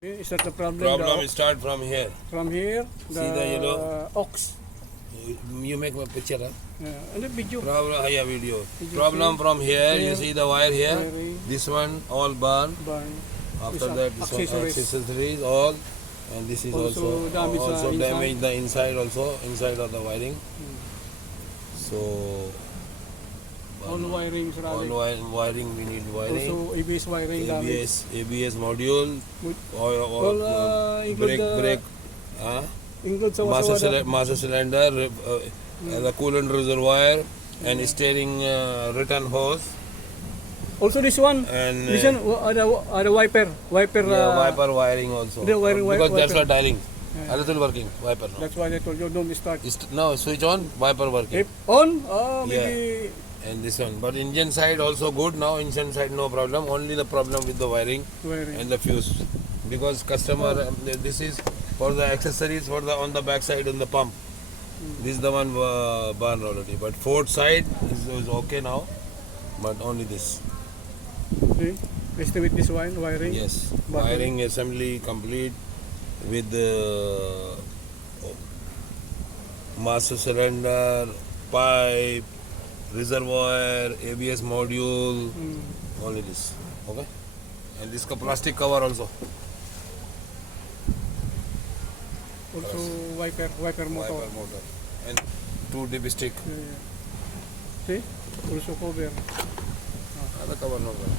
Is that the problem? Problem start from here. From here, the See the yellow? ox. You make a picture, huh? And the video. Problem, yeah, video. Did you Problem see? from here, you Here. see the wire here. Wiring. This one all burn. Burn. After This that, this one accessories. accessories all. And this is Also damage also the damage the inside also, inside of the wiring. So All wirings all running. wiring we need wiring. Also ABS wiring damage. ABS module, All include brake, include sa wasa master cylinder, the coolant reservoir, and steering return hose. Also this one. And This one the wiper. Wiper. wiper wiring also. The wiring, Because that's wiper. what dialing. Yeah. A little working, wiper. That's why I told you don't start. No, switch on, wiper working. If on, maybe. And this one. But engine side also good now, engine side no problem. Only the problem with the wiring Wiring. and the fuse. Because customer, this is for the accessories for the on the back side on the pump. This is the one burn already. But fourth side is okay now. But only this. Okay. Estimate this one wiring. Yes. But- Wiring assembly complete with the master cylinder, pipe, reservoir, ABS module, only this. Okay? And this plastic cover also. Also wiper motor. Wiper motor. And 2 dip stick. See? Also cover. Other cover no cover.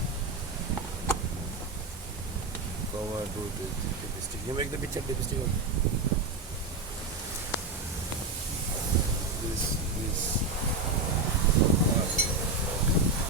Cover 2 dip stick. You make the picture dip stick.